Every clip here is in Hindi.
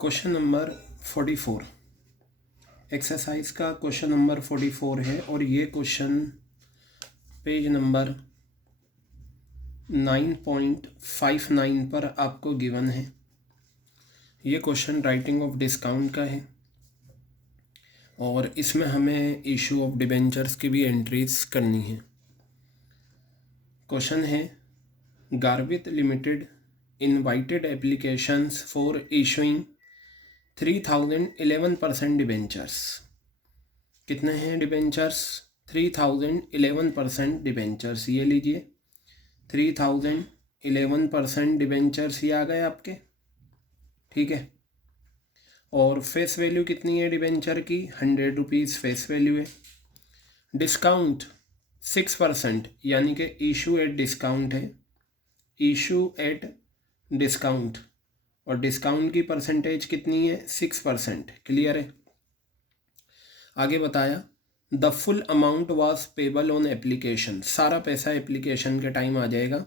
क्वेश्चन नंबर 44 एक्सरसाइज का क्वेश्चन नंबर 44 है और ये क्वेश्चन पेज नंबर 9.59 पर आपको गिवन है। ये क्वेश्चन राइटिंग ऑफ डिस्काउंट का है और इसमें हमें इशू ऑफ डिबेंचर्स की भी एंट्रीज करनी है। क्वेश्चन है Garvit limited invited applications for issuing 3011% debentures. कितने हैं डिबेंचर्स? 3011% डिबेंचर्स। ये लीजिए 3011% डिबेंचर्स ये आ गए आपके, ठीक है। और फेस वैल्यू कितनी है डिबेंचर की? 100 रुपीज़ फेस वैल्यू है। डिस्काउंट 6% यानी कि इशू एट डिस्काउंट है, इशू एट डिस्काउंट, और डिस्काउंट की परसेंटेज कितनी है? 6%। क्लियर है। आगे बताया the full amount was payable on application. सारा पैसा एप्लीकेशन के टाइम आ जाएगा।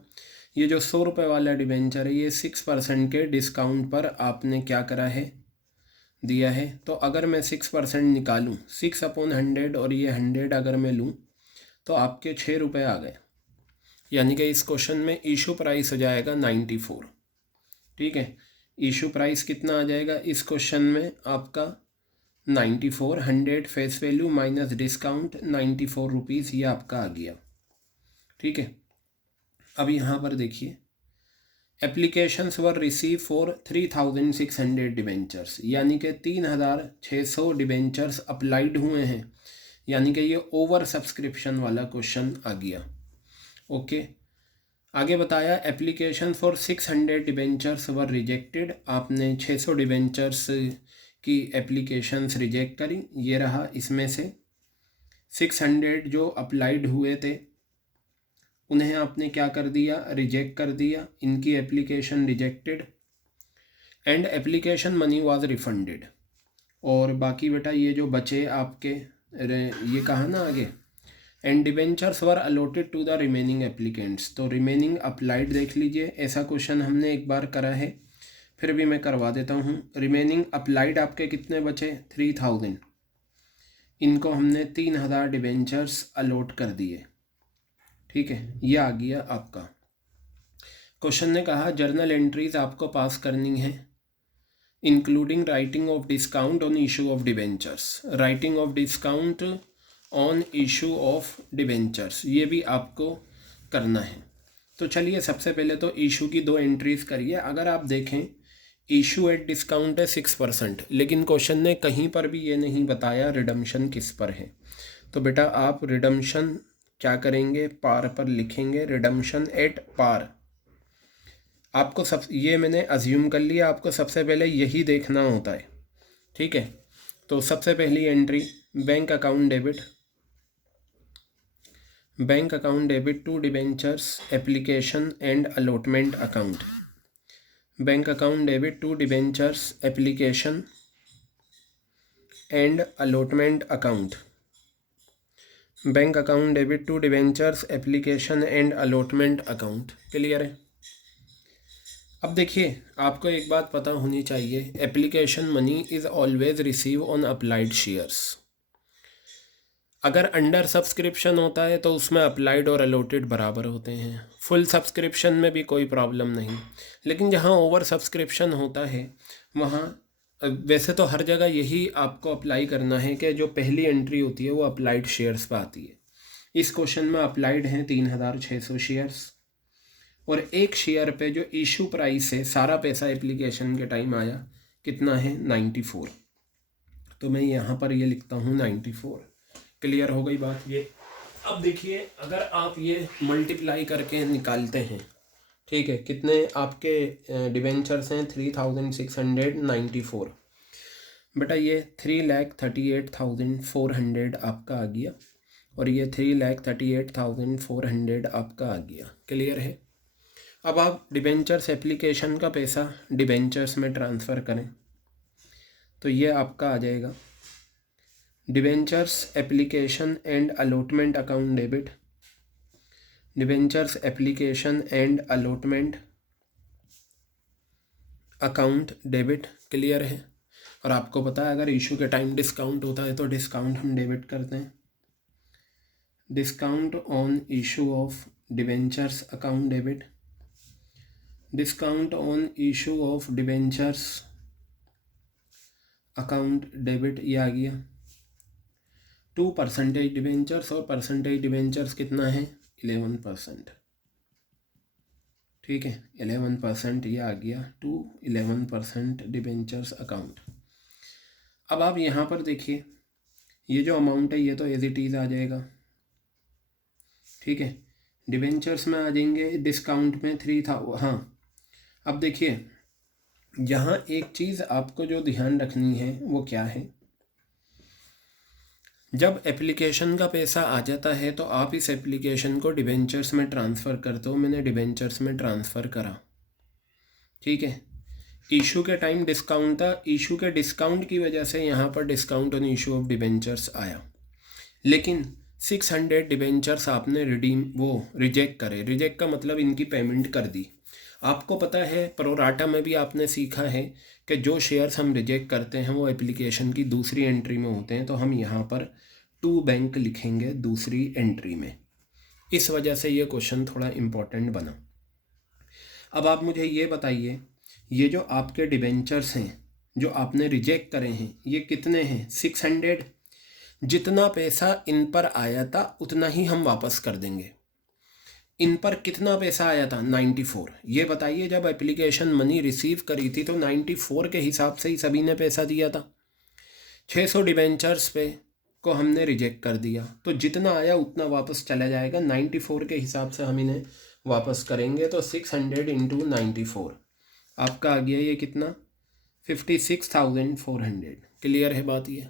ये जो 100 रुपये वाला डिबेंचर है ये 6% के डिस्काउंट पर आपने क्या करा है? दिया है। तो अगर मैं 6% निकालूँ, 6/100 और ये 100 अगर मैं लूँ तो आपके 6 रुपये आ गए। यानी कि इस क्वेश्चन में इशू प्राइस हो जाएगा 94। ठीक है, इशू प्राइस कितना आ जाएगा इस क्वेश्चन में? आपका 94। 100 face value minus discount 94 rupees, ये आपका आ गया। ठीक है, अब यहाँ पर देखिए applications were receive for 3600 debentures, यानी कि 3600 डिबेंचर्स अप्लाइड हुए हैं, यानी कि ये ओवर सब्सक्रिप्शन वाला क्वेश्चन आ गया। ओके, आगे बताया application for 600 debentures were rejected. आपने 600 डिबेंचर्स की एप्लीकेशंस रिजेक्ट करी। ये रहा इसमें से 600 जो अप्लाइड हुए थे उन्हें आपने क्या कर दिया? रिजेक्ट कर दिया। इनकी application rejected and application money was refunded. और बाकी बेटा ये जो बचे आपके, ये कहा ना आगे, and debentures were allotted to the remaining applicants. तो रिमेनिंग अप्लाइड देख लीजिए, ऐसा क्वेश्चन हमने एक बार करा है, फिर भी मैं करवा देता हूँ। रिमेनिंग अप्लाइड आपके कितने बचे? 3000। इनको हमने 3000 डिबेंचर्स अलॉट कर दिए। ठीक है, ये आ गया आपका। क्वेश्चन ने कहा जर्नल एंट्रीज आपको पास करनी है including writing of discount on issue of debentures. Writing of discount on issue of debentures ये भी आपको करना है। तो चलिए सबसे पहले तो इशू की 2 एंट्रीज करिए। अगर आप देखें इशू एट डिस्काउंट है 6%, लेकिन क्वेश्चन ने कहीं पर भी ये नहीं बताया रिडम्पशन किस पर है। तो बेटा आप रिडम्पशन क्या करेंगे? पार पर लिखेंगे, रिडम्पशन एट पार। आपको सब ये मैंने अज्यूम कर लिया, आपको सबसे पहले यही देखना होता है। ठीक है, तो सबसे पहली entry bank account debit to debentures application and allotment account. Bank account debit to debentures application and allotment account. Bank account debit to debentures application and allotment account. Clear है। अब देखिए आपको एक बात पता होनी चाहिए, application money is always receive on applied shares. अगर अंडर सब्सक्रिप्शन होता है तो उसमें अप्लाइड और अलॉटेड बराबर होते हैं। फुल सब्सक्रिप्शन में भी कोई प्रॉब्लम नहीं, लेकिन जहाँ ओवर सब्सक्रिप्शन होता है वहाँ वैसे तो हर जगह यही आपको अप्लाई करना है कि जो पहली एंट्री होती है वो अप्लाइड शेयर्स पर आती है। इस क्वेश्चन में अप्लाइड हैं 3600 शेयर्स, और एक शेयर पे जो इशू प्राइस है, सारा पैसा एप्लीकेशन के टाइम आया, कितना है? 94। तो मैं यहाँ पर ये लिखता हूँ 94। क्लियर हो गई बात ये। अब देखिए अगर आप ये मल्टीप्लाई करके निकालते हैं, ठीक है, कितने आपके डिबेंचर्स हैं? 3694। बेटा ये 3,38,400 आपका आ गया, और ये 3,38,400 आपका आ गया। क्लियर है। अब आप डिबेंचर्स एप्लीकेशन का पैसा डिबेंचर्स में ट्रांसफ़र करें तो ये आपका आ जाएगा debentures application and allotment account debit, debentures application and allotment account debit, clear है। और आपको पता है अगर इशू के टाइम डिस्काउंट होता है तो डिस्काउंट हम डेबिट करते हैं। Discount on issue of debentures account debit, discount on issue of debentures account debit, ये आ गया। 2% डिबेंचर्स और परसेंटेज डिबेंचर्स कितना है 11%, ठीक है 11% ये आ गया टू 11% डिबेंचर्स अकाउंट। अब आप यहाँ पर देखिए ये जो अमाउंट है ये तो एज इट इज़ आ जाएगा, ठीक है। डिबेंचर्स में आ जाएंगे डिस्काउंट में 3000। हाँ अब देखिए यहाँ एक चीज़ आपको जो ध्यान रखनी है वो क्या है, जब एप्लीकेशन का पैसा आ जाता है तो आप इस एप्लीकेशन को डिबेंचर्स में ट्रांसफ़र करते हो। मैंने डिबेंचर्स में ट्रांसफ़र करा, ठीक है। इशू के टाइम डिस्काउंट था, इशू के डिस्काउंट की वजह से यहाँ पर discount on issue of debentures आया, लेकिन 600 डिबेंचर्स आपने रिजेक्ट करे। रिजेक्ट का मतलब इनकी पेमेंट कर दी। आपको पता है प्रोराटा में भी आपने सीखा है कि जो शेयर्स हम रिजेक्ट करते हैं वो एप्लीकेशन की दूसरी एंट्री में होते हैं, तो हम यहाँ पर टू बैंक लिखेंगे दूसरी एंट्री में। इस वजह से ये क्वेश्चन थोड़ा इम्पोर्टेंट बना। अब आप मुझे ये बताइए ये जो आपके डिबेंचर्स हैं जो आपने रिजेक्ट करे हैं ये कितने हैं 600। जितना पैसा इन पर आया था उतना ही हम वापस कर देंगे। इन पर कितना पैसा आया था 94। ये बताइए जब एप्लीकेशन मनी रिसीव करी थी तो 94 के हिसाब से ही सभी ने पैसा दिया था। 600 डिबेंचर्स पे को हमने रिजेक्ट कर दिया तो जितना आया उतना वापस चला जाएगा। 94 के हिसाब से हम इन्हें वापस करेंगे तो 600 इंटू 94 आपका आ गया ये कितना 56,400। क्लियर है बात ये।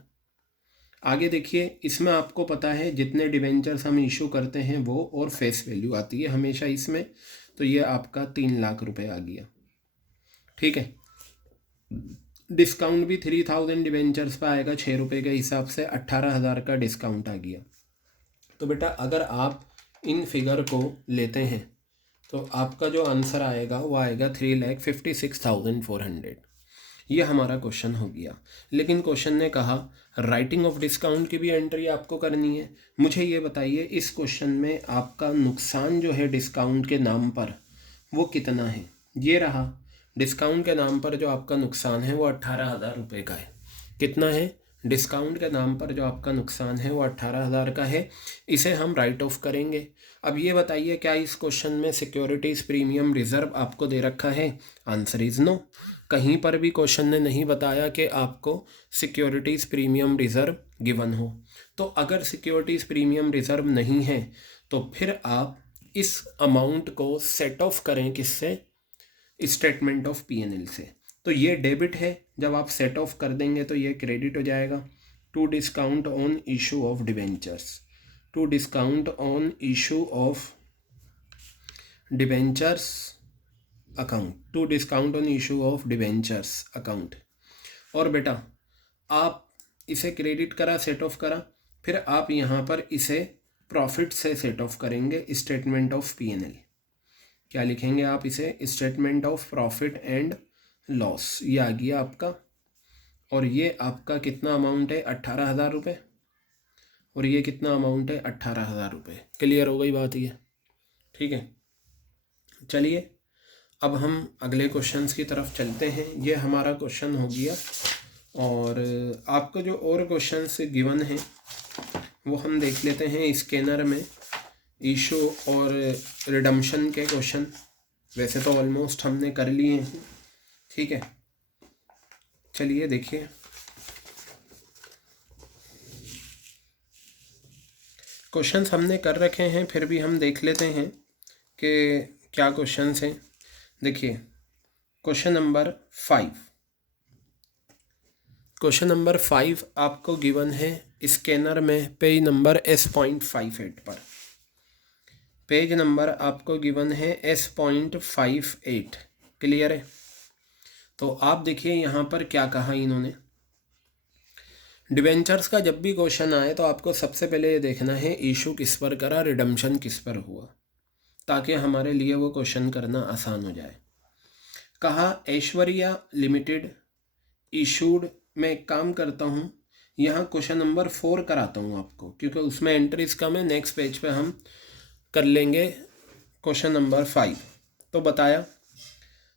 आगे देखिए इसमें आपको पता है जितने डिबेंचर्स हम इशू करते हैं वो और फेस वैल्यू आती है हमेशा इसमें, तो ये आपका 3 लाख रुपए आ गया, ठीक है। डिस्काउंट भी 3000 डिबेंचर्स पे आएगा 6 रुपये के हिसाब से 18,000 का डिस्काउंट आ गया। तो बेटा अगर आप इन फिगर को लेते हैं तो आपका जो आंसर आएगा वो आएगा 3,56,400। ये हमारा क्वेश्चन हो गया। लेकिन क्वेश्चन ने कहा राइटिंग ऑफ डिस्काउंट की भी एंट्री आपको करनी है। मुझे ये बताइए इस क्वेश्चन में आपका नुकसान जो है डिस्काउंट के नाम पर वो कितना है। ये रहा डिस्काउंट के नाम पर जो आपका नुकसान है वो 18,000 रुपये का है। कितना है डिस्काउंट के नाम पर जो आपका नुकसान है वो 18,000 का है। इसे हम राइट ऑफ करेंगे। अब ये बताइए क्या इस क्वेश्चन में सिक्योरिटीज़ प्रीमियम रिजर्व आपको दे रखा है। Answer is no. कहीं पर भी क्वेश्चन ने नहीं बताया कि आपको सिक्योरिटीज़ प्रीमियम रिजर्व गिवन हो। तो अगर सिक्योरिटीज़ प्रीमियम रिजर्व नहीं है तो फिर आप इस अमाउंट को सेट ऑफ करें किससे, स्टेटमेंट ऑफ P&L से। तो ये डेबिट है, जब आप सेट ऑफ कर देंगे तो ये क्रेडिट हो जाएगा to discount on issue of debentures, to discount on issue of debentures account, to discount on issue of debentures account. और बेटा आप इसे क्रेडिट करा, सेट ऑफ करा, फिर आप यहाँ पर इसे प्रॉफिट से सेट ऑफ करेंगे, स्टेटमेंट ऑफ P&L। क्या लिखेंगे आप इसे, statement of profit and loss. ये आ गया आपका। और ये आपका कितना अमाउंट है 18,000 रुपये, और ये कितना अमाउंट है 18,000 रुपये। क्लियर हो गई बात ये, ठीक है। चलिए अब हम अगले क्वेश्चंस की तरफ चलते हैं। ये हमारा क्वेश्चन हो गया। और आपको जो और क्वेश्चंस गिवन हैं वो हम देख लेते हैं स्कैनर में। इशू और रिडम्पशन के क्वेश्चन वैसे तो ऑलमोस्ट हमने कर लिए हैं, ठीक है। चलिए देखिए क्वेश्चंस हमने कर रखे हैं, फिर भी हम देख लेते हैं कि क्या क्वेश्चंस हैं। देखिए क्वेश्चन नंबर 5, क्वेश्चन नंबर 5 आपको गिवन है स्कैनर में पेज नंबर S.58 पर। पेज नंबर आपको गिवन है S.58। क्लियर है। तो आप देखिए यहाँ पर क्या कहा इन्होंने। डिबेंचर्स का जब भी क्वेश्चन आए तो आपको सबसे पहले ये देखना है इशू किस पर करा, रिडम्पशन किस पर हुआ, ताकि हमारे लिए वो क्वेश्चन करना आसान हो जाए। कहा ऐश्वर्या लिमिटेड इशूड, मैं एक काम करता हूँ यहाँ क्वेश्चन नंबर 4 कराता हूँ आपको, क्योंकि उसमें एंट्रीज कम है। नेक्स्ट पेज पे हम कर लेंगे क्वेश्चन नंबर 5। तो बताया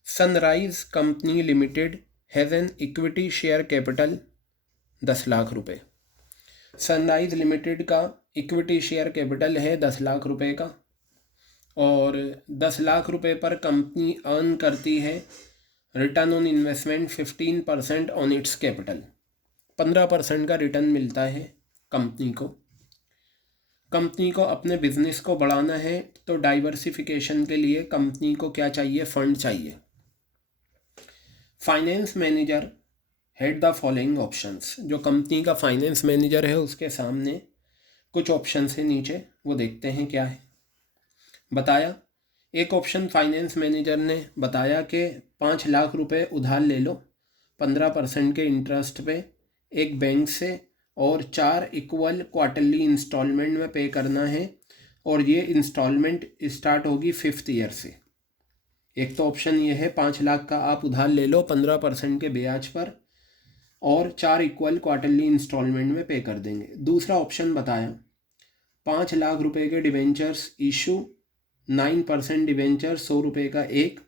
sunrise company limited has an equity share capital 10 lakh रुपए। सनराइज लिमिटेड का इक्विटी शेयर कैपिटल है 10 लाख रुपए का, और 10 लाख रुपए पर कंपनी अर्न करती है return on investment 15% on it's capital. 15% का रिटर्न मिलता है कंपनी को। कंपनी को अपने बिजनेस को बढ़ाना है, तो डाइवर्सिफिकेशन के लिए कंपनी को क्या चाहिए? फंड चाहिए। Finance manager had the following options. जो कंपनी का फाइनेंस मैनेजर है उसके सामने कुछ ऑप्शन है नीचे, वो देखते हैं क्या है। बताया एक ऑप्शन फाइनेंस मैनेजर ने बताया कि 5 लाख रुपए उधार ले लो 15% के इंटरेस्ट पे एक बैंक से, और 4 इक्वल क्वार्टरली इंस्टॉलमेंट में पे करना है, और ये इंस्टॉलमेंट स्टार्ट होगी 5th ईयर से। एक तो ऑप्शन ये है 5 लाख का आप उधार ले लो 15% के ब्याज पर, और 4 इक्वल क्वार्टरली इंस्टॉलमेंट में पे कर देंगे। दूसरा ऑप्शन बताया 5 लाख रुपए के डिवेंचर्स इशू, 9% डिवेंचर 100 रुपये का एक,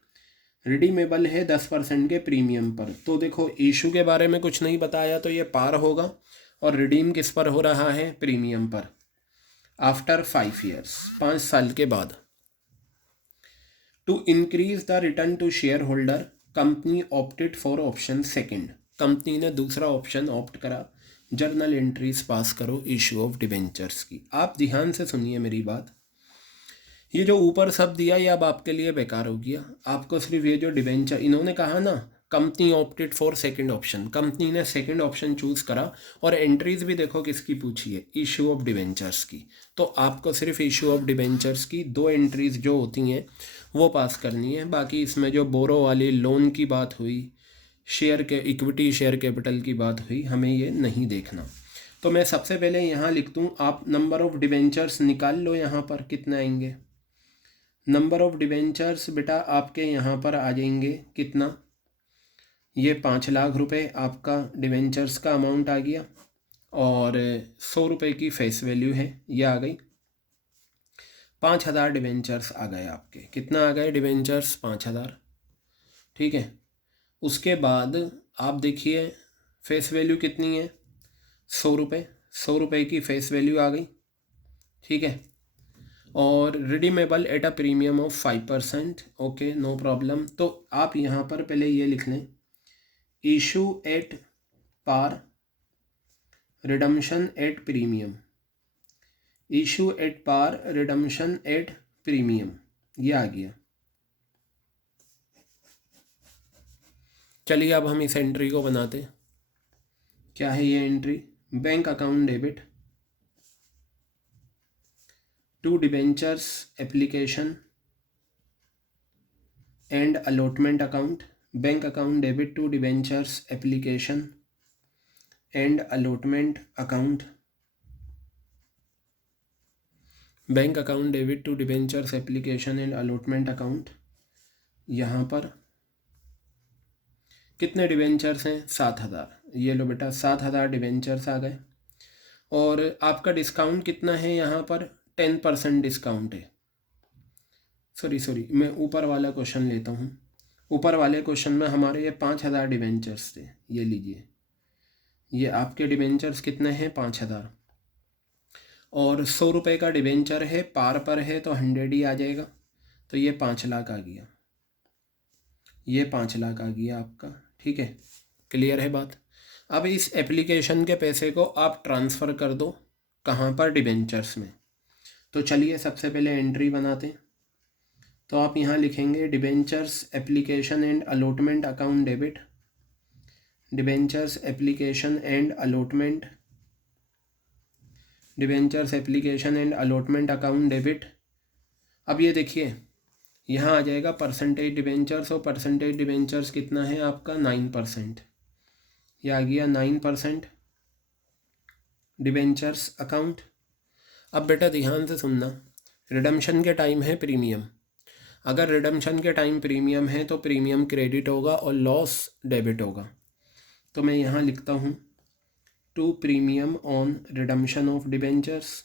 रिडीमेबल है 10% के प्रीमियम पर। तो देखो इशू के बारे में कुछ नहीं बताया, तो ये पार होगा, और रिडीम किस पर हो रहा है? प्रीमियम पर। आफ्टर 5 ईयर्स, 5 साल के बाद। To increase the return to share holder company opted for option second. Company ने दूसरा ऑप्शन ऑप्ट करा, जर्नल एंट्रीज पास करो इशू ऑफ डिवेंचर्स की। आप ध्यान से सुनिए मेरी बात। ये जो ऊपर सब दिया ये अब आपके लिए बेकार हो गया। आपको सिर्फ ये जो डिवेंचर इन्होंने कहा ना, company opted for second option, company ने सेकंड ऑप्शन चूज़ करा, और एंट्रीज भी देखो किसकी पूछी है? इशू ऑफ डिवेंचर्स की। तो आपको सिर्फ इशू ऑफ डिवेंचर्स की 2 एंट्रीज जो होती हैं वो पास करनी है। बाकी इसमें जो बोरो वाली लोन की बात हुई, शेयर के इक्विटी शेयर कैपिटल की बात हुई, हमें ये नहीं देखना। तो मैं सबसे पहले यहाँ लिख दूँ, आप नंबर ऑफ डिवेंचर्स निकाल लो। यहाँ पर कितने आएंगे? नंबर ऑफ डिवेंचर्स बेटा आपके यहाँ पर आ जाएंगे कितना? ये 5 लाख रुपए आपका डिवेंचर्स का अमाउंट आ गया, और 100 रुपये की फेस वैल्यू है, ये आ गई। 5000 डिवेंचर्स आ गए आपके। कितना आ गए डिवेंचर्स? 5000। ठीक है। उसके बाद आप देखिए फेस वैल्यू कितनी है? 100 रुपये। 100 रुपये की फेस वैल्यू आ गई। ठीक है। और redeemable at a premium of 5%। Okay, no problem. तो आप यहाँ पर पहले ये लिख लें, issue at par, redemption at premium. Issue at par, redemption at premium, ये आ गया। चलिए अब हम इस एंट्री को बनाते। क्या है ये entry? Bank account debit to debentures application and allotment account. Bank account debit to debentures application and allotment account. Bank account debit to debentures application and allotment account. यहाँ पर कितने डिबेंचर्स हैं? 7000। ये लो बेटा 7000 डिबेंचर्स आ गए। और आपका डिस्काउंट कितना है? यहाँ पर 10% डिस्काउंट है। सॉरी मैं ऊपर वाला क्वेश्चन लेता हूँ। ऊपर वाले क्वेश्चन में हमारे ये 5000 डिबेंचर्स थे। ये लीजिए, ये आपके डिबेंचर्स कितने हैं? 5000। और 100 रुपये का डिबेंचर है, पार पर है तो 100 ही आ जाएगा। तो ये 5 लाख आ गया। ये 5 लाख आ गया आपका। ठीक है, क्लियर है बात? अब इस एप्लीकेशन के पैसे को आप ट्रांसफ़र कर दो कहाँ पर? डिबेंचर्स में। तो चलिए सबसे पहले एंट्री बनाते हैं। तो आप यहाँ लिखेंगे debentures application and allotment account debit, debentures application and allotment, debentures application and allotment account debit. अब ये देखिए यहाँ आ जाएगा परसेंटेज डिबेंचर्स, और परसेंटेज डिबेंचर्स कितना है आपका? 9%। ये आ गया 9% डिबेंचर्स अकाउंट। अब बेटा ध्यान से सुनना, रिडम्शन के टाइम है प्रीमियम। अगर रिडम्पशन के टाइम प्रीमियम है तो प्रीमियम क्रेडिट होगा और लॉस डेबिट होगा। तो मैं यहाँ लिखता हूँ to premium on redemption of debentures,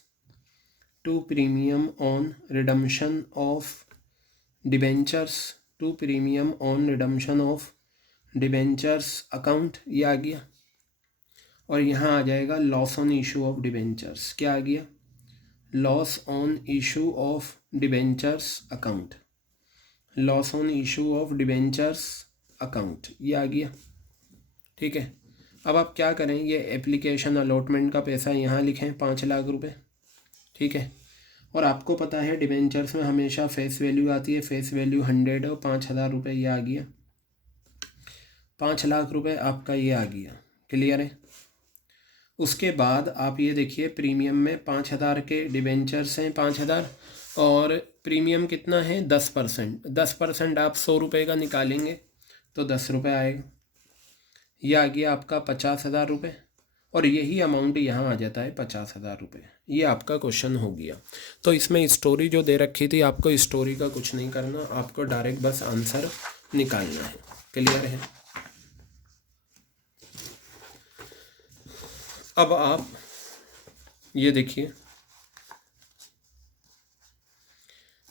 to premium on redemption of debentures, to premium on redemption of debentures account, ये आ गया। और यहाँ आ जाएगा loss on issue of debentures, क्या आ गया, loss on issue of debentures account, loss on issue of debentures account, ये आ गया। ठीक है, अब आप क्या करें, ये एप्लीकेशन अलॉटमेंट का पैसा यहाँ लिखें 5 लाख रुपए। ठीक है, और आपको पता है डिबेंचर्स में हमेशा फेस वैल्यू आती है, फेस वैल्यू 100 और 5,000 रुपये, ये आ गया 5 लाख रुपए आपका, ये आ गया। क्लियर है। उसके बाद आप ये देखिए प्रीमियम में 5,000 के डिबेंचर्स हैं 5,000, और प्रीमियम कितना है 10%। 10% आप 100 रुपये का निकालेंगे तो 10 रुपये आएगा, ये आ गया आपका 50,000 रुपये। और यही अमाउंट यहाँ आ जाता है 50,000 रुपये। ये आपका क्वेश्चन हो गया। तो इसमें स्टोरी जो दे रखी थी, आपको स्टोरी का कुछ नहीं करना, आपको डायरेक्ट बस आंसर निकालना है। क्लियर है। अब आप ये देखिए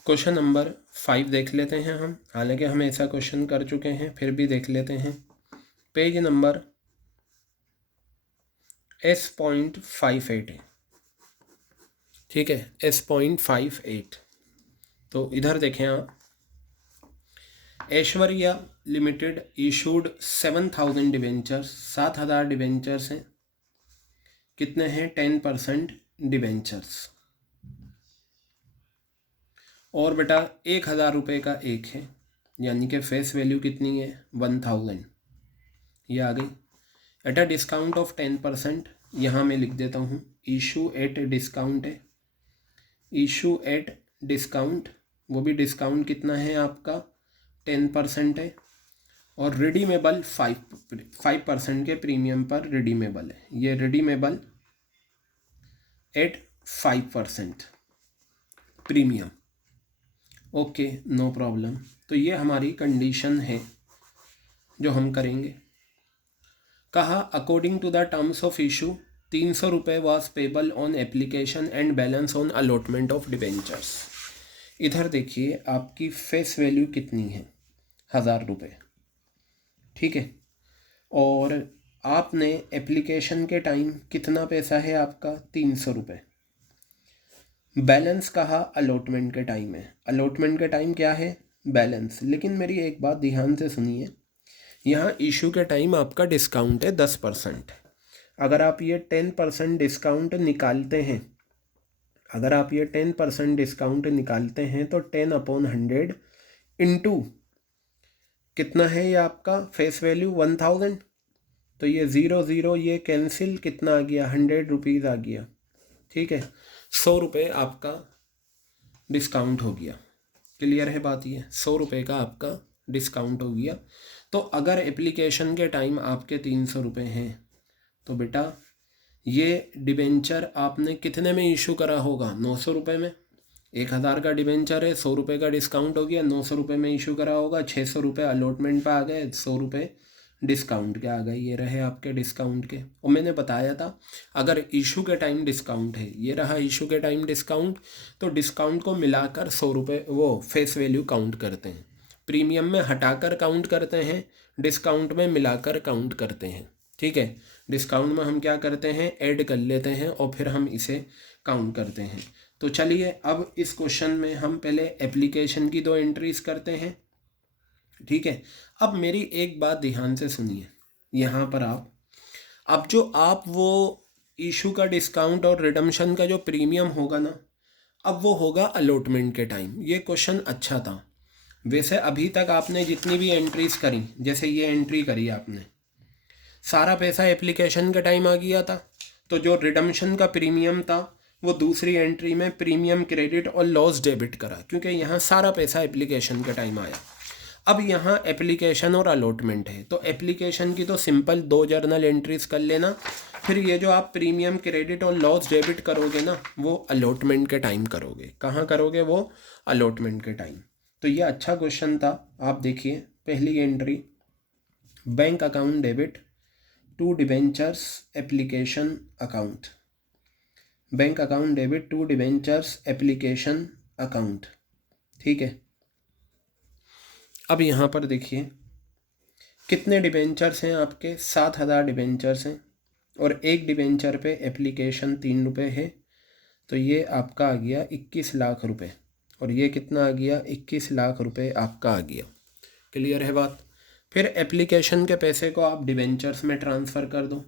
क्वेश्चन नंबर 5 देख लेते हैं हम, हालांकि हम ऐसा क्वेश्चन कर चुके हैं, फिर भी देख लेते हैं। पेज नंबर S.58 है। ठीक है, S.58। तो इधर देखें आप, Aishwarya limited issued 7,000 debentures, 7,000 debentures हैं। कितने हैं 10% डिबेंचर्स। और बेटा 1,000 रुपये का एक है, यानी कि फेस वैल्यू कितनी है 1,000, ये आ गई। एट अ डिस्काउंट ऑफ 10%, यहाँ मैं लिख देता हूँ इशू एट डिस्काउंट है, इशू एट डिस्काउंट, वो भी डिस्काउंट कितना है आपका 10% है। और रिडीमेबल 5% के प्रीमियम पर रिडीमेबल है, ये redeemable at 5% premium. Okay, no problem. तो ये हमारी कंडीशन है जो हम करेंगे। कहा according to the terms of issue 300 रुपये was payable on application and balance on allotment of debentures. इधर देखिए आपकी फेस वैल्यू कितनी है 1,000 रुपये। ठीक है, और आपने एप्लीकेशन के टाइम कितना पैसा है आपका 300 रुपये। बैलेंस कहा अलॉटमेंट के टाइम है, अलॉटमेंट के टाइम क्या है बैलेंस। लेकिन मेरी एक बात ध्यान से सुनिए, यहाँ इशू के टाइम आपका डिस्काउंट है 10%। अगर आप ये 10% डिस्काउंट निकालते हैं, अगर आप ये 10% डिस्काउंट निकालते हैं तो 10/100 इंटू कितना है ये आपका फेस वैल्यू 1,000। तो ये 0 ये कैंसिल, कितना आ गया 100 रुपीज़ आ गया। ठीक है, 100 रुपये आपका डिस्काउंट हो गया। क्लियर है बात, ये 100 रुपये का आपका डिस्काउंट हो गया। तो अगर एप्लीकेशन के टाइम आपके 300 रुपये हैं तो बेटा ये डिबेंचर आपने कितने में इशू करा होगा 900 रुपये में। 1,000 का डिबेंचर है, 100 रुपये का डिस्काउंट हो गया, 900 रुपये में इशू करा होगा। 600 रुपये अलॉटमेंट पर आ गए, 100 रुपये डिस्काउंट के आ गए, ये रहे आपके डिस्काउंट के। और मैंने बताया था अगर इशू के टाइम डिस्काउंट है, ये रहा इशू के टाइम डिस्काउंट, तो डिस्काउंट को मिलाकर 100 रुपये वो फेस वैल्यू काउंट करते हैं। प्रीमियम में हटाकर काउंट करते हैं, डिस्काउंट में मिलाकर काउंट करते हैं। ठीक है, डिस्काउंट में हम क्या करते हैं ऐड कर लेते हैं और फिर हम इसे काउंट करते हैं। तो चलिए अब इस क्वेश्चन में हम पहले एप्लीकेशन की 2 एंट्रीज करते हैं। ठीक है, अब मेरी एक बात ध्यान से सुनिए, यहाँ पर अब जो आप वो इशू का डिस्काउंट और रिडम्पशन का जो प्रीमियम होगा ना, अब वो होगा अलॉटमेंट के टाइम। ये क्वेश्चन अच्छा था। वैसे अभी तक आपने जितनी भी एंट्रीज करी, जैसे ये एंट्री करी आपने, सारा पैसा एप्लीकेशन के टाइम आ गया था। तो जो रिडम्पशन का प्रीमियम था वो दूसरी एंट्री में प्रीमियम क्रेडिट और लॉस डेबिट करा, क्योंकि यहाँ सारा पैसा एप्लीकेशन के टाइम आया। अब यहाँ एप्लीकेशन और अलॉटमेंट है, तो एप्लीकेशन की तो सिंपल 2 जर्नल एंट्रीज कर लेना। फिर ये जो आप प्रीमियम क्रेडिट और लॉस डेबिट करोगे ना, वो अलॉटमेंट के टाइम करोगे। कहाँ करोगे? वो अलॉटमेंट के टाइम। तो ये अच्छा क्वेश्चन था। आप देखिए पहली entry, bank account debit to debentures application account, bank account debit to debentures application account, ठीक है। अब यहाँ पर देखिए कितने डिबेंचर्स हैं आपके, 7,000 डिबेंचर्स हैं और एक डिबेंचर पे एप्लीकेशन 3 रुपये है, तो ये आपका आ गया 21 लाख रुपए, और ये कितना आ गया 21 लाख रुपए आपका आ गया। क्लियर है बात। फिर एप्लीकेशन के पैसे को आप डिबेंचर्स में ट्रांसफ़र कर दो।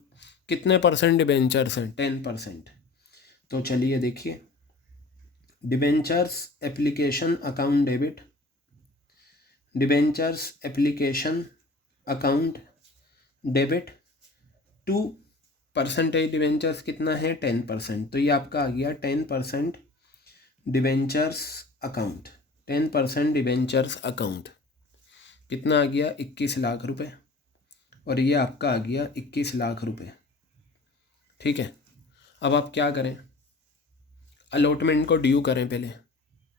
कितने परसेंट डिबेंचर्स हैं, 10%। तो चलिए देखिए, debentures application account debit, debentures application account debit to percentage debentures कितना है, 10%। तो ये आपका आ गया 10% डिबेंचर्स अकाउंट, 10% डिबेंचर्स अकाउंट कितना आ गया 21 लाख रुपए, और ये आपका आ गया 21 लाख रुपए, ठीक है। अब आप क्या करें, अलॉटमेंट को ड्यू करें पहले,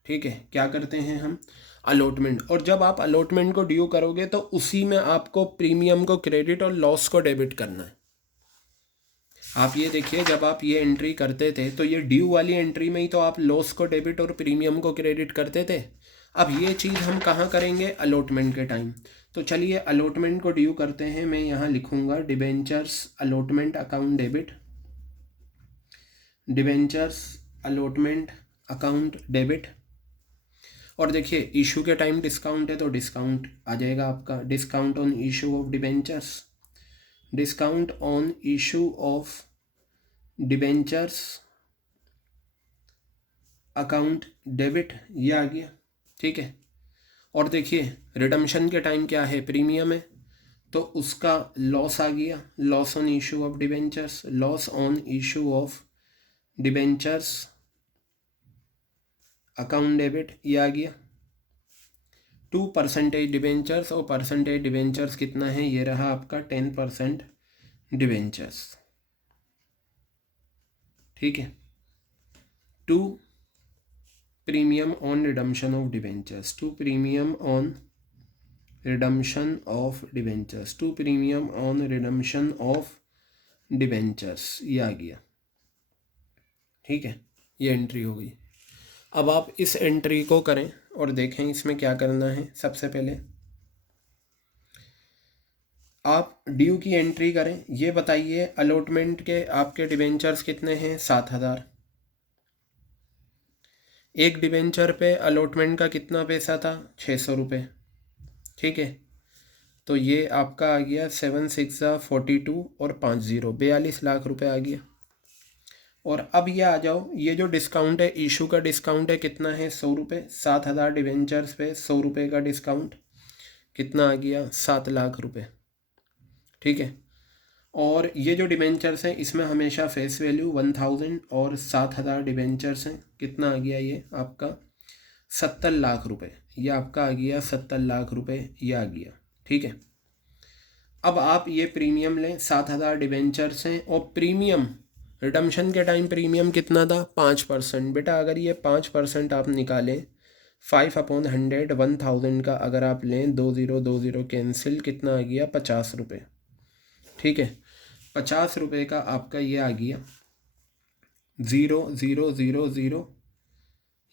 ठीक है। क्या करते हैं हम, अलॉटमेंट, और जब आप अलॉटमेंट को ड्यू करोगे तो उसी में आपको प्रीमियम को क्रेडिट और लॉस को डेबिट करना है। आप ये देखिए, जब आप ये एंट्री करते थे तो ये ड्यू वाली एंट्री में ही तो आप लॉस को डेबिट और प्रीमियम को क्रेडिट करते थे। अब ये चीज़ हम कहाँ करेंगे, अलॉटमेंट के टाइम। तो चलिए अलॉटमेंट को ड्यू करते हैं। मैं यहाँ लिखूँगा debentures allotment account debit, debentures allotment account debit, और देखिए इशू के टाइम डिस्काउंट है तो डिस्काउंट आ जाएगा आपका, discount on issue of debentures, discount on issue of debentures account debit, ये आ गया, ठीक है। और देखिए रिडम्पशन के टाइम क्या है, प्रीमियम है, तो उसका लॉस आ गया, loss on issue of debentures, loss on issue of debentures account debit, ये आ गया। टू परसेंटेज डिबेंचर्स, और परसेंटेज डिबेंचर्स कितना है, ये रहा आपका 10% डिबेंचर्स, ठीक है। To premium on redemption of debentures, to premium on redemption of debentures, to premium on redemption of debentures, ये आ गया, ठीक है। ये एंट्री हो गई। अब आप इस एंट्री को करें और देखें इसमें क्या करना है। सबसे पहले आप ड्यू की एंट्री करें। ये बताइए अलॉटमेंट के आपके डिबेंचर्स कितने हैं, 7,000। एक डिबेंचर पे अलॉटमेंट का कितना पैसा था, 600 रुपये, ठीक है। तो ये आपका आ गया 7 6 42 और 5 0 42 लाख रुपए आ गया। और अब ये आ जाओ, ये जो डिस्काउंट है, इशू का डिस्काउंट है, कितना है, 100 रुपये। 7,000 डिबेंचर्स पे 100 रुपये का डिस्काउंट कितना आ गया, 7 लाख रुपए, ठीक है। और ये जो डिबेंचर्स हैं इसमें हमेशा फेस वैल्यू 1000, और 7,000 डिबेंचर्स हैं, कितना आ गया ये आपका 70 लाख रुपए, ये आपका आ गया 70 लाख रुपए, ये आ गया, ठीक है। अब आप ये प्रीमियम लें, 7,000 डिबेंचर्स हैं, और प्रीमियम रिडम्पशन के टाइम प्रीमियम कितना था, 5%। बेटा अगर ये 5% आप निकालें, 5/100 1000 का अगर आप लें, 2020 कैंसिल, कितना आ गया 50 रुपये, ठीक है। 50 रुपये का आपका ये आ गया 0,000,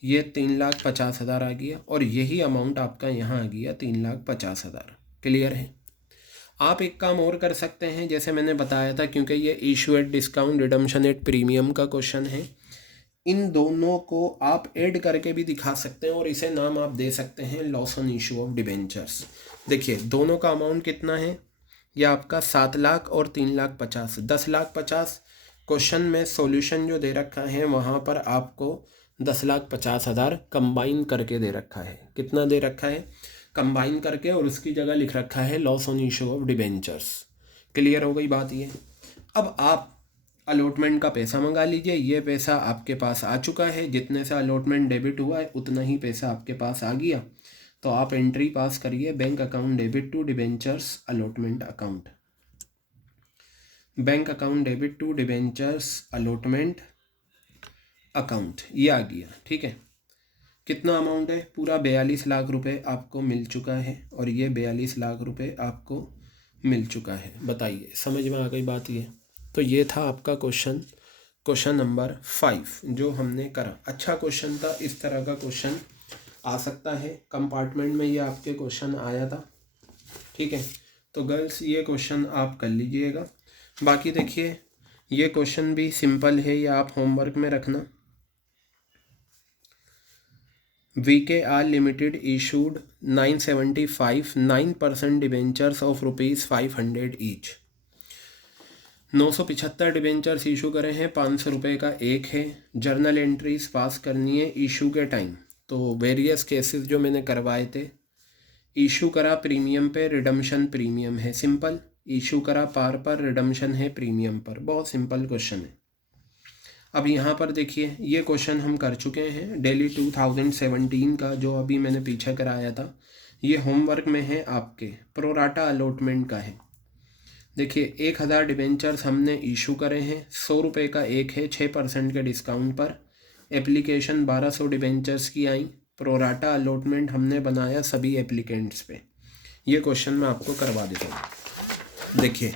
ये 3,50,000 आ गया, और यही अमाउंट आपका यहाँ आ गया 3,50,000। क्लियर है। आप एक काम और कर सकते हैं, जैसे मैंने बताया था, क्योंकि ये issue at discount redemption at premium का क्वेश्चन है, इन दोनों को आप ऐड करके भी दिखा सकते हैं, और इसे नाम आप दे सकते हैं loss on issue of debentures. देखिए दोनों का अमाउंट कितना है, यह आपका 7 लाख और 3,50,000, 10,50,000। क्वेश्चन में सॉल्यूशन जो दे रखा है वहाँ पर आपको 10,50,000 कंबाइन करके दे रखा है। कितना दे रखा है, कंबाइन करके, और उसकी जगह लिख रखा है loss on issue of debentures. Clear हो गई बात ये। अब आप अलॉटमेंट का पैसा मंगा लीजिए। ये पैसा आपके पास आ चुका है, जितने से अलॉटमेंट डेबिट हुआ है उतना ही पैसा आपके पास आ गया। तो आप एंट्री पास करिए, bank account debit to debentures allotment account, bank account debit to debentures allotment account, ये आ गया, ठीक है। कितना अमाउंट है? पूरा 42 लाख रुपए आपको मिल चुका है और ये 42 लाख रुपए आपको मिल चुका है। बताइए, समझ में आ गई बात ये? तो ये था आपका क्वेश्चन नंबर 5 जो हमने करा। अच्छा क्वेश्चन था, इस तरह का क्वेश्चन आ सकता है, कंपार्टमेंट में ये आपके क्वेश्चन आया था। ठीक है, तो गर्ल्स ये क्वेश्चन आप कर लीजिएगा। बाकी देखिए ये क्वेश्चन भी सिंपल है, ये आप होमवर्क में रखना। VKR Limited issued 975 9% debentures of ₹500 each. 975 debentures issue करे हैं, 500 रुपये का एक है। जर्नल एंट्रीज पास करनी है इशू के टाइम। तो वेरियस केसेस जो मैंने करवाए थे, इशू करा प्रीमियम पे, रिडम्शन प्रीमियम है, सिंपल। इशू करा पार पर, रिडम्शन है प्रीमियम पर, बहुत सिंपल क्वेश्चन है। अब यहाँ पर देखिए ये क्वेश्चन हम कर चुके हैं डेली 2017 का, जो अभी मैंने पीछे कराया था। ये होमवर्क में है आपके, प्रोराटा अलॉटमेंट का है। देखिए 1000 डिबेंचर्स हमने इशू करे हैं, 100 रुपये का एक है 6% के डिस्काउंट पर। एप्लीकेशन 1200 डिबेंचर्स की आई। प्रोराटा अलॉटमेंट हमने बनाया सभी एप्लीकेंट्स पे। ये क्वेश्चन मैं आपको करवा देता हूँ। देखिए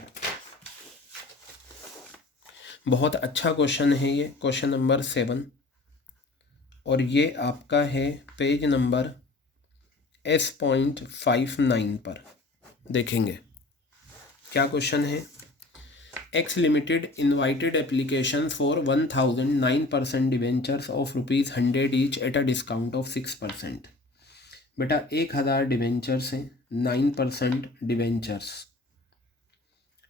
बहुत अच्छा क्वेश्चन है ये, क्वेश्चन नंबर 7, और ये आपका है पेज नंबर S.59 पर। देखेंगे क्या क्वेश्चन है। X limited invited application for 1009% debentures of ₹100 each at a discount of 6%। बेटा 1000 डिवेंचर्स हैं, 9% डिवेंचर्स,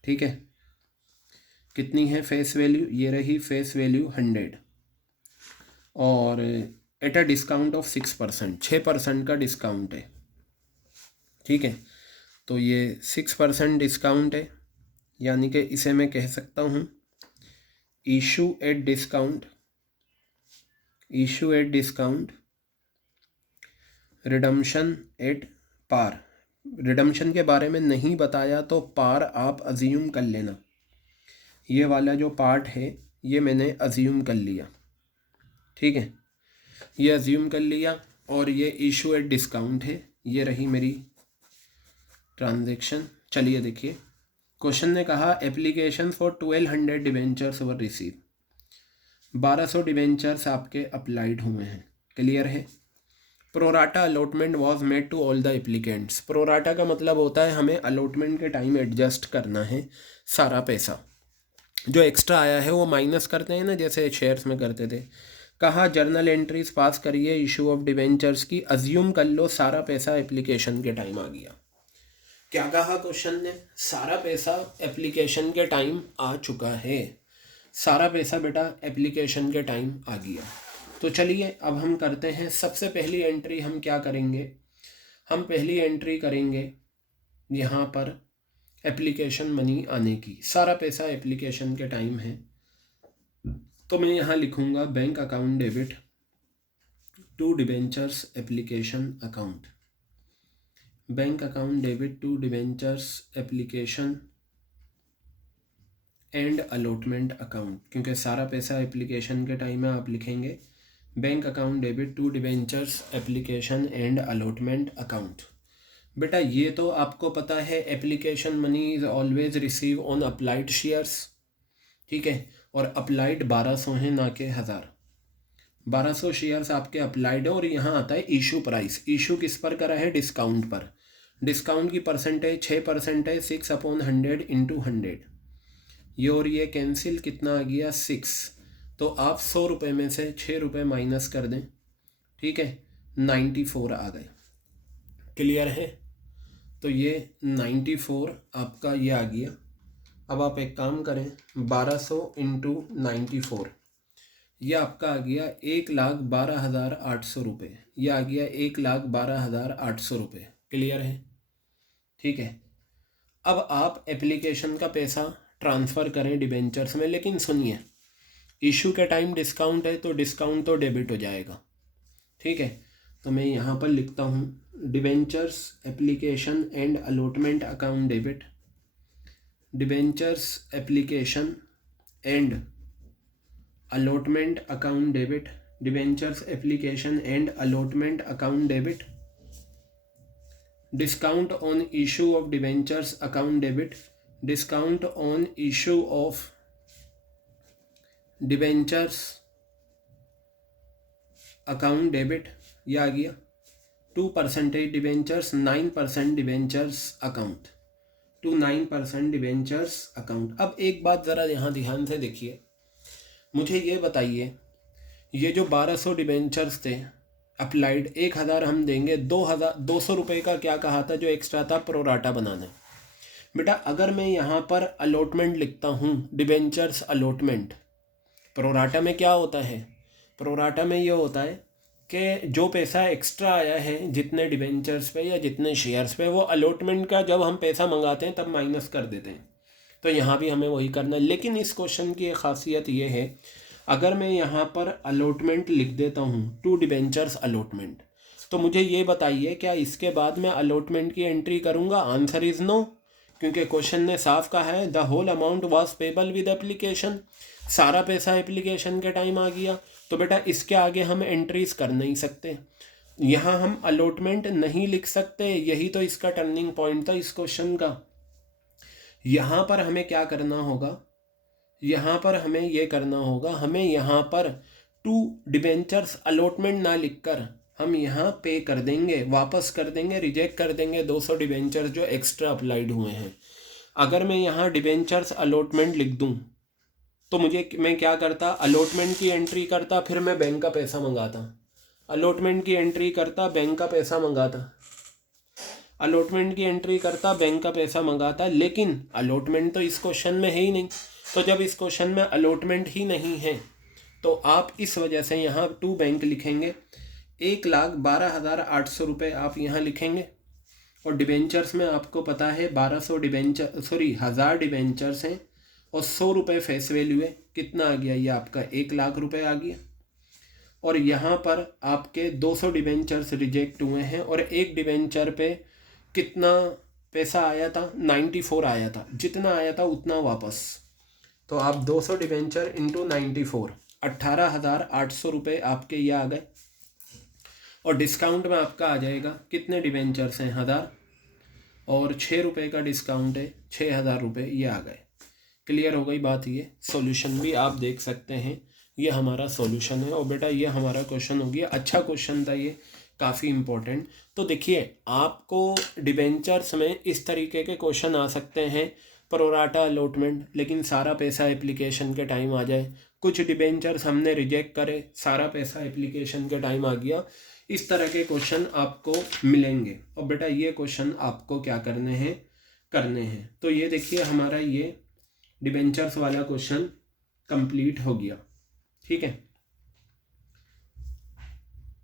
ठीक है। कितनी है फेस वैल्यू? ये रही फेस वैल्यू 100, और एट अ डिस्काउंट ऑफ 6%, 6% का डिस्काउंट है, ठीक है। तो ये 6% डिस्काउंट है, यानी कि इसे मैं कह सकता हूँ issue at discount, issue at discount, redemption at par. Redemption के बारे में नहीं बताया तो पार आप अज्यूम कर लेना। ये वाला जो पार्ट है ये मैंने अज्यूम कर लिया, ठीक है, ये अज्यूम कर लिया। और ये इशू एट डिस्काउंट है, ये रही मेरी ट्रांजैक्शन। चलिए देखिए, क्वेश्चन ने कहा application for 1200 debentures were receive. 1200 debentures आपके अप्लाइड हुए हैं, क्लियर है। Pro rata allotment was made to all the applicants. Pro rata का मतलब होता है हमें अलॉटमेंट के टाइम एडजस्ट करना है, सारा पैसा जो एक्स्ट्रा आया है वो माइनस करते हैं ना, जैसे शेयर्स में करते थे। कहा जर्नल एंट्रीज पास करिए इशू ऑफ डिवेंचर्स की, अज्यूम कर लो सारा पैसा एप्लीकेशन के टाइम आ गया। क्या कहा क्वेश्चन ने? सारा पैसा एप्लीकेशन के टाइम आ चुका है, सारा पैसा बेटा एप्लीकेशन के टाइम आ गया। तो चलिए अब हम करते हैं, सबसे पहली एंट्री हम क्या करेंगे, हम पहली एंट्री करेंगे यहाँ पर एप्लीकेशन मनी आने की। सारा पैसा एप्लीकेशन के टाइम है, तो मैं यहाँ लिखूँगा bank account debit to debentures application account, bank account debit to debentures application and allotment account, क्योंकि सारा पैसा एप्लीकेशन के टाइम में आप लिखेंगे bank account debit to debentures application and allotment account. बेटा ये तो आपको पता है application money is always receive on applied shares, ठीक है, और अप्लाइड 1200 हैं ना कि 1000। 1200 शेयर्स आपके अप्लाइड है, और यहाँ आता है इशू प्राइस। इशू किस पर करा है? डिस्काउंट पर। डिस्काउंट की परसेंटेज 6% है, 6/100 × 100। ये और ये कैंसिल, कितना आ गया? 6। तो आप 100 रुपये में से 6 रुपये माइनस कर दें, ठीक है, 94 आ गए, क्लियर है। तो ये 94 आपका ये आ गया। अब आप एक काम करें, 1200 × 94, ये आपका आ गया 1,12,800 रुपये, ये आ गया 1,12,800 रुपये, क्लियर है, ठीक है। अब आप एप्लीकेशन का पैसा ट्रांसफ़र करें डिबेंचर्स में, लेकिन सुनिए इशू के टाइम डिस्काउंट है तो डिस्काउंट तो डेबिट हो जाएगा, ठीक है। तो मैं यहाँ पर लिखता हूँ debentures application and allotment account debit, debentures application and allotment account debit debentures application and allotment account debit, discount on issue of debentures account debit, discount on issue of debentures account debit, यह आ गया 2% debentures, 9% debentures account, to 9% debentures account. अब एक बात ज़रा यहाँ ध्यान से देखिए, मुझे ये बताइए, ये जो 1200 डिबेंचर्स थे अप्लाइड, 1000 हम देंगे, 200 रुपये का क्या कहा था जो एक्स्ट्रा था प्रोराटा बनाना। बेटा अगर मैं यहाँ पर अलॉटमेंट लिखता हूँ, डिबेंचर्स अलॉटमेंट, प्रोराटा में क्या होता है, प्रोराटा में ये होता है कि जो पैसा एक्स्ट्रा आया है जितने डिबेंचर्स पे या जितने शेयर्स पे, वो अलॉटमेंट का जब हम पैसा मंगाते हैं तब माइनस कर देते हैं। तो यहाँ भी हमें वही करना है। लेकिन इस क्वेश्चन की एक खासियत ये है, अगर मैं यहाँ पर अलॉटमेंट लिख देता हूँ, टू डिबेंचर्स अलॉटमेंट, तो मुझे ये बताइए क्या इसके बाद मैं अलॉटमेंट की एंट्री करूँगा? आंसर इज़ नो, क्योंकि क्वेश्चन ने साफ कहा है the whole amount was payable with application, सारा पैसा एप्लीकेशन के टाइम आ गया। तो बेटा इसके आगे हम एंट्रीज कर नहीं सकते, यहाँ हम अलॉटमेंट नहीं लिख सकते। यही तो इसका टर्निंग पॉइंट था इस क्वेश्चन का। यहाँ पर हमें क्या करना होगा, यहाँ पर हमें ये करना होगा, हमें यहाँ पर टू डिबेंचर्स अलॉटमेंट ना लिखकर हम यहाँ पे कर देंगे, वापस कर देंगे, रिजेक्ट कर देंगे 200 डिबेंचर्स जो एक्स्ट्रा अप्लाइड हुए हैं। अगर मैं यहाँ डिबेंचर्स अलॉटमेंट लिख दूँ तो मैं क्या करता, अलॉटमेंट की एंट्री करता, फिर मैं बैंक का पैसा मंगाता, अलॉटमेंट की एंट्री करता, बैंक का पैसा मंगाता, अलॉटमेंट की एंट्री करता, बैंक का पैसा मंगाता। लेकिन अलॉटमेंट तो इस क्वेश्चन में है ही नहीं। तो जब इस क्वेश्चन में अलॉटमेंट ही नहीं है तो आप इस वजह से यहाँ टू बैंक लिखेंगे, 1,12,800 रुपये आप यहाँ लिखेंगे। और डिबेंचर्स में आपको पता है 1000 डिबेंचर्स हैं और 100 रुपये फेस वैल्यू है, कितना आ गया ये आपका 1,00,000 रुपये आ गया। और यहाँ पर आपके 200 डिबेंचर्स रिजेक्ट हुए हैं और एक डिबेंचर पे कितना पैसा आया था, 94 आया था, जितना आया था उतना वापस। तो आप 200 डिबेंचर इंटू 94, 18,800 रुपये आपके ये आ गए। और डिस्काउंट में आपका आ जाएगा, कितने डिबेंचर्स हैं 1000 और 6 रुपये का डिस्काउंट है, 6,000 रुपये ये आ गए। क्लियर हो गई बात। ये सॉल्यूशन भी आप देख सकते हैं, ये हमारा सॉल्यूशन है। और बेटा ये हमारा क्वेश्चन हो गया, अच्छा क्वेश्चन था ये, काफ़ी इम्पोर्टेंट। तो देखिए आपको डिबेंचर्स में इस तरीके के क्वेश्चन आ सकते हैं, प्रोराटा अलॉटमेंट, लेकिन सारा पैसा एप्लीकेशन के टाइम आ जाए। कुछ डिबेंचर्स हमने रिजेक्ट करे, सारा पैसा एप्लीकेशन के टाइम आ गया। इस तरह के क्वेश्चन आपको मिलेंगे। और बेटा ये क्वेश्चन आपको क्या करने हैं। तो ये देखिए हमारा ये डिबेंचर्स वाला क्वेश्चन कंप्लीट हो गया। ठीक है।